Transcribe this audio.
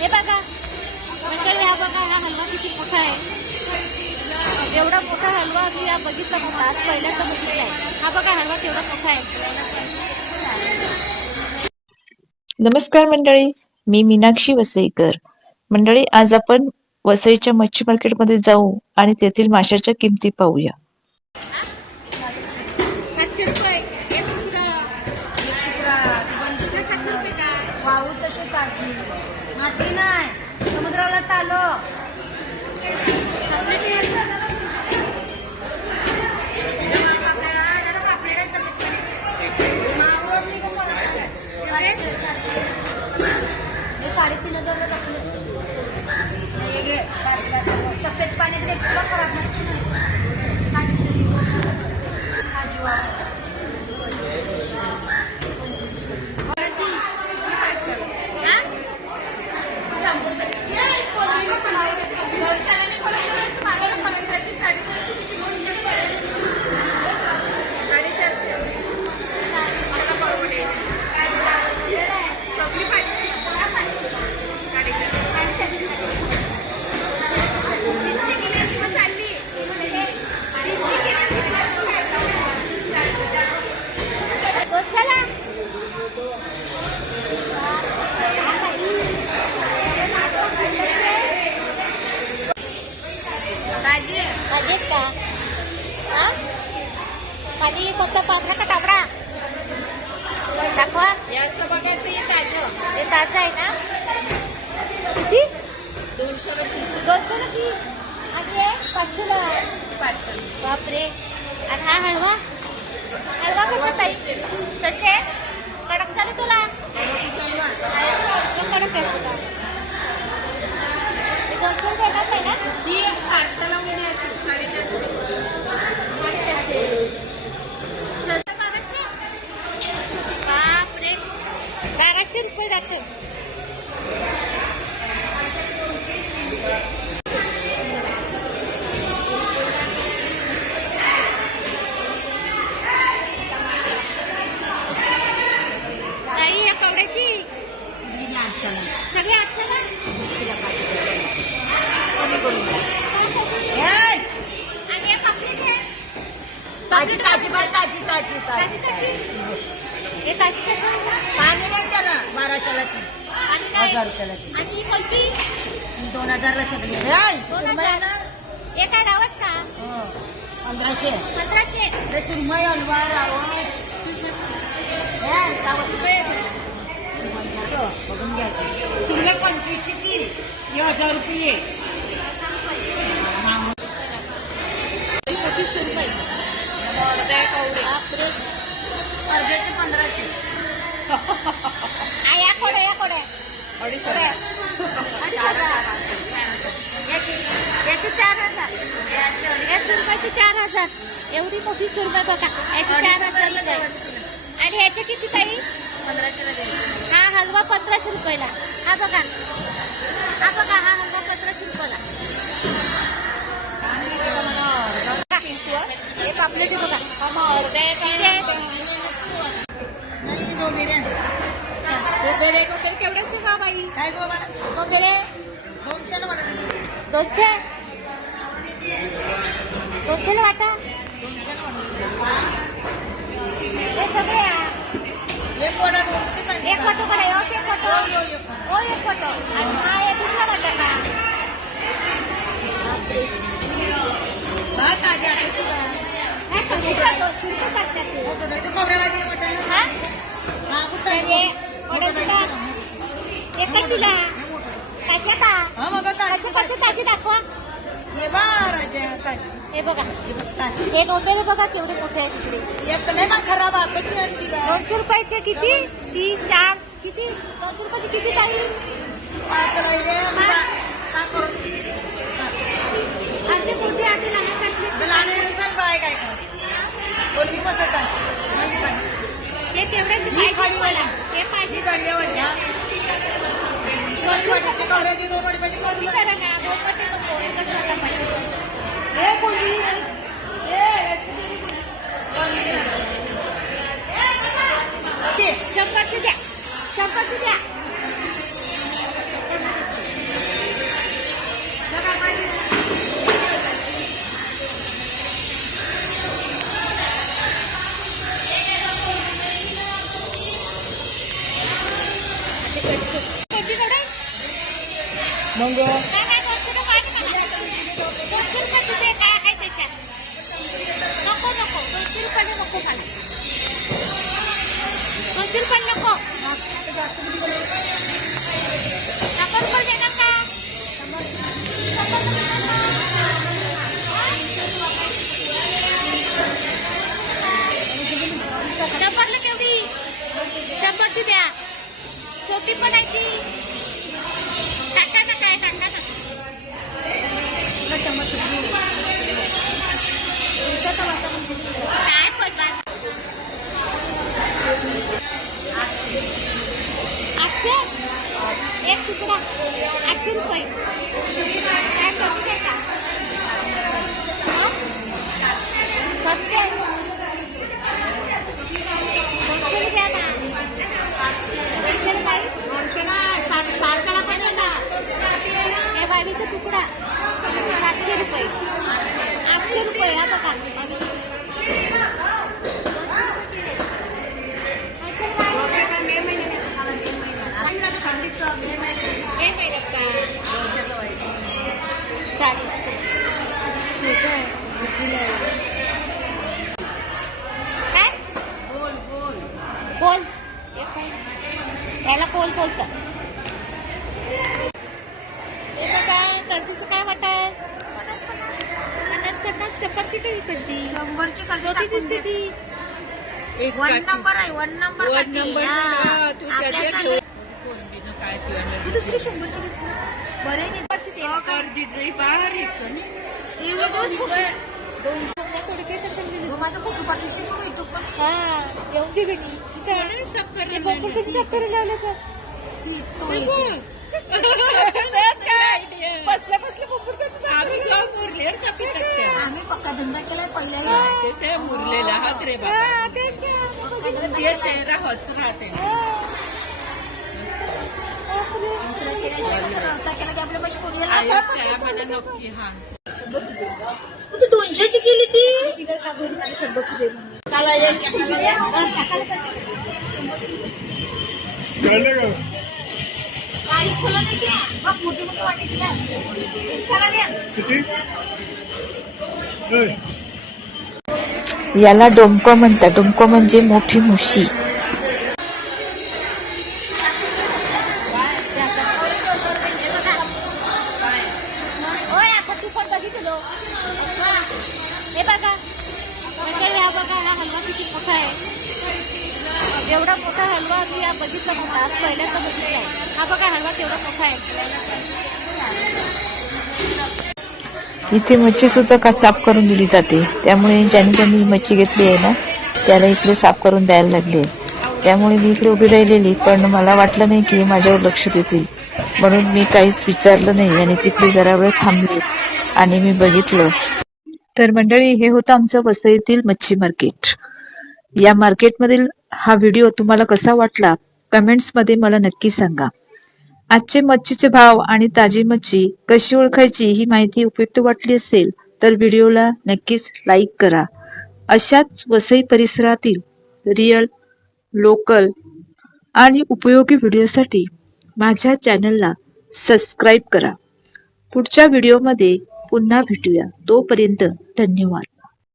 हे बघा मंडळी, हा बघा हा हलवा किती मोठा आहे. एवढा मोठा हलवा मी या बघितला नव्हता, आज पहिल्यांदा बघितला आहे. हा बघा हलवा केवढा मोठा आहे. नमस्कार मंडळी, मी मीनाक्षी वसईकर. मंडळी, आज आपण वसईच्या मच्छी मार्केटमध्ये जाऊ आणि तेथील माशाच्या किमती पाहूया. 700 रुपये एक तुकडा. वाळू तशी ताजी मासे नाही, समुद्राला टालो. हे 3,500 टाकले. सफेद पाणी सुद्धा खराब मच्छी नाही. 700 भाजीत का? हा भाजी कोणता पापडा का तापडा दाखवा. याचं बघायचं हे ताजं. हे ताजं आहे ना? किती? 200 200 की आणि हे 500. 500. बापरे. आणि हा हलवा हलवा कसा ताई? तसे कडक झाले तुला? कडक आहे तुला. 200 देणार नाही ना? ही 400 ला मध्ये असते. 450. बापरे, 1200 रुपये जाते. ताई या कवड्याची सगळे 800 ला. आणि या पापलेट ताजी ताजी बाय, ताजी ताजी ताजी कशी? हे ताजी कसं? पाणी नाही त्याला. 1200 ती. आणि नाही. 1000 रुपयाला ती. आणि ही कोणती? 2000 ला सगळी. 2000. हे काय रावस का? 1500. 1500. सुरमई, हलवा, रावस. बघून घ्यायचं. सुरमई 2500 ची. हे 1000 रुपये. 25 रुपये. बापरे. अर्ध्याचे 1500. या कोड्या या कोड्या 250. याची 4000. या सुरमईची 4000. एवढी मोठी सुरमई बघा, याची 4000 रुपये. आणि याचे किती ताई? 1500 ला द्यायचं. हा हलवा 1500 रुपयाला. हा बघा हा हलवा 1500 रुपयाला. हे पापलेट बघा. केवढ्याचे का बाई? काय गो बाळा? कोंबडे 200 ला वाटत. 200. 200 ला वाटा. हे सगळे एक वडा 200 सांगितलं. एक फोटो काढा. एक फोटो. एक फोटो. आणि हा एक दुसरा वाटा का? हा ताजी आठवची बा. हा का? चुरकं टाकतात ते. खोबऱ्यामध्ये वाटायला. हा? हा कुठं हे वड्या तुला एकच तुला ताज्या का? हा बघा कसं कसं ताजी दाखवा. हे बा राजा ताजी. हे बघा, हे बघ ताजी. हे मोठे बघा केवढे मोठे आहे तिकडे. एक नाही मग खराब आताची आणती बा. 200 रुपयाचे किती? 3 4 किती? 200 रुपयाचे किती ताई? 5 राहिले. 6 करून. अर्धे मोठे अर्धे लहान टाकले. लहान बाय काय कोणी बसत आहे. ते तेवढेच ही पाहिजे खाली मला. वाली. हे पाहिजे. ही दंडे वाटल्या. छोटे कवड्याची 2 वाटी पाहिजे. कमी करा ना. 2 पट्टे नको. एकच वाटा पाहिजे. हे कोणी शंभरचं द्या. 100चं द्या. मग काय वस्तू पाहिजे मला 200 रुपये तुझे काय आहे त्याच्यात नको 200 रुपये नको मला 200 रुपये नको 100 रुपये देणार का शंभरला केवढी 100ची द्या छोटी पण आहे ती टाटा ना काय टाटा ना काय पडला 800 एक तुकडा 800 रुपये काय कमी का 200 द्या ना 200 रुपये 200 ना 700ला पाहिजे का या बाबीचा तुकडा 700 रुपये 800 रुपये हा बघा काय बोल याला बोल बोलतं हे बघा कर्दीचं काय वाटत 50 शंभरची काही करती 100ची छोटी दिसते ती वन नंबर आहे 1 नंबर दुसरी 100ची दिसली बरे नंबरची ते माझा फोटो पाठवशील मग युट्यूब पण हा येऊन दे बहिणी कशी साफ करायला लावलं का आम्ही पक्का धंदा केलाय पहिल्याला पक्का धंदा चेहरा हस राहते केला की आपल्या पैसे कोणी मला नक्की हा 200ची केली ती गाडी खोला नाही द्या मग मोठी मोठी वाटी द्या इशारा द्या याला डोमकं म्हणतात. डोमकं म्हणजे मोठी मुशी. हे बघा मंडळी हा बघा हा हलवा किती मोठा आहे एवढा मोठा हलवा मी या बघितला मोठा आज पहिल्यांदा बघितलाय हा बघा हलवा केवढा मोठा आहे इथे मच्छी सुद्धा का साफ करून दिली जाते. त्यामुळे ज्यांनी मच्छी घेतली आहे ना त्याला इकडे साफ करून द्यायला लागले. त्यामुळे मी इकडे उभी राहिलेली पण मला वाटलं नाही की माझ्यावर लक्ष देतील म्हणून मी काहीच विचारलं नाही आणि तिकडे जरा वेळ थांबले आणि मी बघितलं. तर मंडळी हे होतं आमचं वसईतील मच्छी मार्केट. या मार्केटमधील हा व्हिडिओ तुम्हाला कसा वाटला कमेंट्स मध्ये मला नक्की सांगा. आजचे मच्छीचे भाव आणि ताजी मच्छी कशी ओळखायची ही माहिती उपयुक्त वाटली असेल तर व्हिडिओला नक्कीच लाईक करा. अशाच वसई परिसरातील रिअल, लोकल आणि उपयोगी व्हिडिओसाठी माझ्या चॅनलला सबस्क्राईब करा. पुढच्या व्हिडिओमध्ये पुन्हा भेटूया. तोपर्यंत धन्यवाद.